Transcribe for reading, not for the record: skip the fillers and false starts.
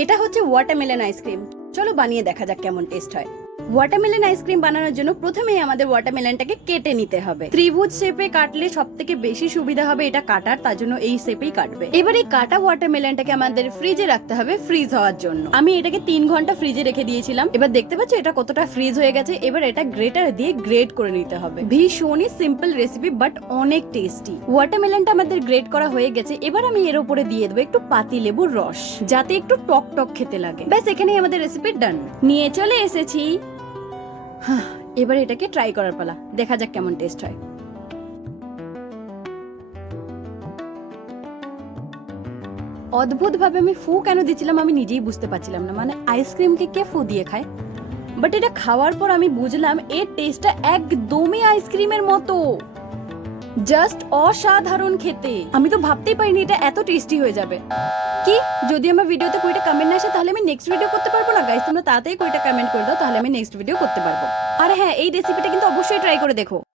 এটা হচ্ছে watermelon ice cream. চলো বানিয়ে দেখা যাক কেমন টেস্ট হয়। ওয়াটারমেলন আইসক্রিম বানানোর জন্য প্রথমেই আমাদের ওয়াটারমেলনটাকে কেটে নিতে হবে। ত্রিভুজ শেপে কাটলে সব থেকে বেশি সুবিধা হবে এটা কাটার, তার জন্য এই শেপেই কাটবে। এবার এই কাটা ওয়াটারমেলনটাকে আমাদের ফ্রিজে রাখতে হবে ফ্রিজ হওয়ার জন্য। আমি এটাকে 3 ঘন্টা ফ্রিজে রেখে দিয়েছিলাম। এবার দেখতে পাচ্ছ এটা কতটা ফ্রিজ হয়ে গেছে। এবার এটা গ্রেটার দিয়ে গ্রেট করে নিতে হবে। ভীষণই সিম্পল রেসিপি বাট অনেক টেস্টি। ওয়াটারমেলনটা আমাদের গ্রেট করা হয়ে গেছে। এবার আমি এর উপরে দিয়ে দেবো একটু পাতিলেবুর রস, যাতে একটু টক টক খেতে লাগে। ব্যাস এখানেই আমাদের রেসিপি ডান। নিয়ে চলে এসেছি। এবার এটাকে ট্রাই করার পালা, দেখা যাক কেমন টেস্ট হয়। অদ্ভুত ভাবে আমি ফু কেন দিচ্ছিলাম আমি নিজেই বুঝতে পারছিলাম না। মানে আইসক্রিমকে কে ফু দিয়ে খায়? বাট এটা খাওয়ার পর আমি বুঝলাম এর টেস্টটা একদমই আইসক্রিমের মতো, জাস্ট অসাধারণ খেতে। আমি তো ভাবতেই পারিনি এটা এত টেস্টি হয়ে যাবে। কি যদি আমার ভিডিওতে কোইটা কমেন্ট না আসে তাহলে আমি নেক্সট ভিডিও করতে পারবো না? গাইস তোমরা তাড়াতাড়ি কোইটা কমেন্ট করে দাও, তাহলে আমি নেক্সট ভিডিও করতে পারবো। আর হ্যাঁ, এই রেসিপিটা কিন্তু অবশ্যই ট্রাই করে দেখো।